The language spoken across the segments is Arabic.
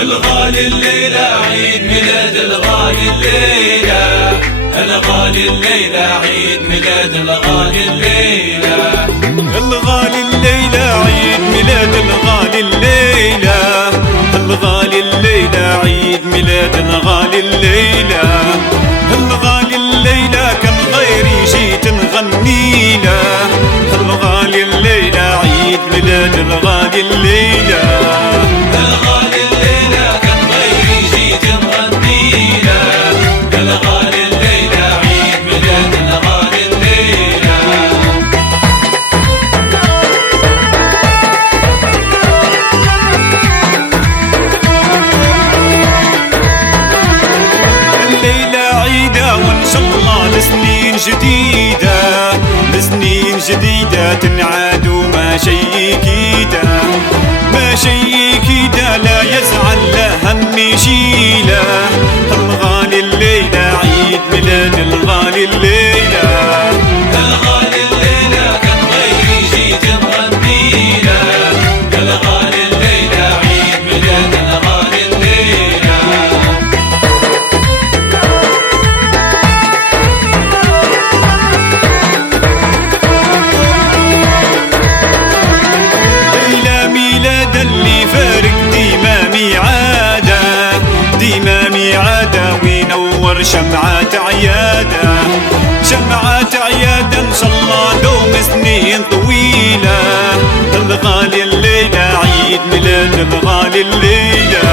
الغالي الليلة عيد ميلاد الغالي الليلة، الغالي الليلة عيد ميلاد الغالي الليلة، الغالي الليلة عيد ميلاد الغالي الليلة، الغالي الليلة عيد ميلاد الغالي الليلة، الغالي الليلة كان غيري جيت نغني له، الغالي الليلة عيد ميلاد الغالي الليلة، الغالي الليلة كان غيري جيت نغني له، الغالي الليلة عيد ميلاد الغالي الليلة. الليلة عيدة وإن شاء الله لسنين جديدة، لسنين جديدة تنعاد وما شي كيدا، ما شي كيدا لا يزعل لا هم يشيله، الغالي الليلة عيد ميلاد الغالي الليلة، الغالي الليلة كان غيري جيت نغني له، الغالي الليلة عيد ميلاد الغالي الليلة. ليلة ميلاد اللي فارق ديما ميعاده، ديما ميعاده وينور شمعات عياده، شمعات عياده ان شاء الله دوم سنين طويله، الغالي الليله عيد ميلاد الغالي الليله،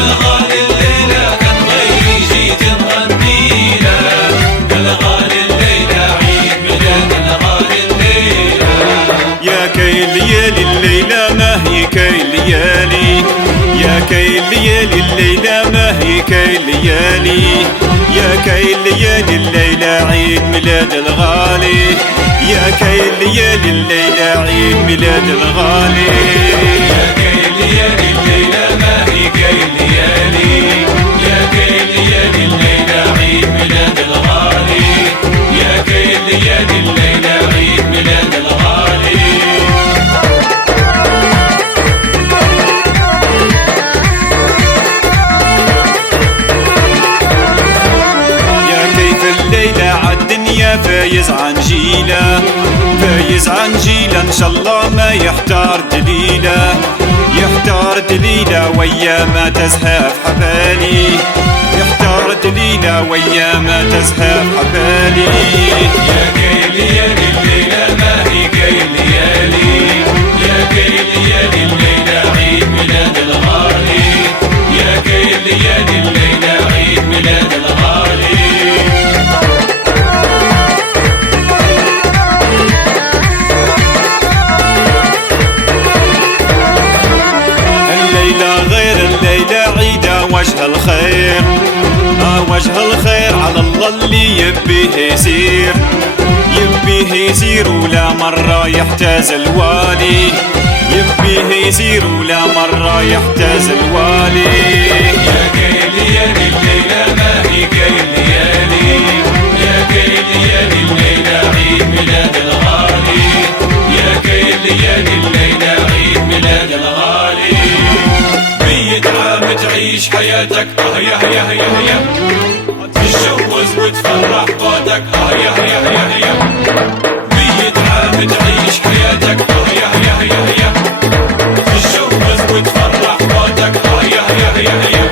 الغالي الليلة كان غيري جيت نغني له، الغالي الليلة عيد ميلاد الغالي الليلة. يا كي ليالي الليله ما هي كي ليالي، يا كي ليالي الليله ما هي كي ليالي، يا كي ليالي الليله عيد ميلاد الغالي، يا كي ليالي الليله عيد ميلاد الغالي، يا كي ليالي الليلة ما هي كي ليالي، يا كي ليالي الليلة عيد ميلاد الغالي، يا كي ليالي الليلة عيد ميلاد الغالي. يا كيف الليلة عالدنيا فايز عن جيله، فايز عن جيله ان شاء الله ما يحتار دليله، يحتار دليله ويا ما تزهف حبالي، يحتار دليله ويا ما تزهف حبالي، يا كي ليالي الليلة ما هي كي ليالي، يا كي ليالي الليلة عيد ميلاد الغالي، يا كي ليالي الليلة عيد ميلاد الغالي. الليلة غير الليلة عيدة وجه الخير، وجه الخير على الله اللي يبيه يسير، يبيه يسير ولا مرة يحتاز الوالي، يبيه يسير ولا مرة يحتاز الوالي، يا كي ليالي الليلة ما هي كي ليالي، يا كي ليالي الليلة عيد ميلاد الغالي، يا كي ليالي الليلة عيد ميلاد الغالي. 100 عام تعيش حياتك يا هيا هيا هيا، تتجوز وتفرح فوتك يا هيا هيا هيا، 100 عام تعيش حياتك يا هيا هيا هيا، تتجوز وتفرح فوتك يا هيا هيا هيا.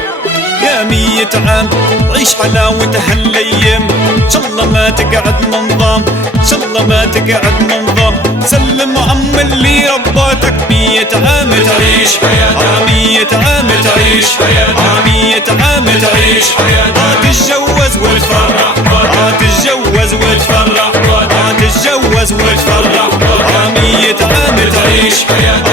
يا 100 عام عيش حلاوة هالأيام، إن شاء الله ما تقعد منظام، إن شاء الله ما تقعد منظام، سلم عم اللي رباتك 100 عام تعيش حياتك، 100 عام تعيش حياتك، 100 عام تعيش حياتك، تتجوز وتفرح فوتك، تتجوز وتفرح فوتك، تتجوز وتفرح فوتك، 100 عام تعيش حياتك،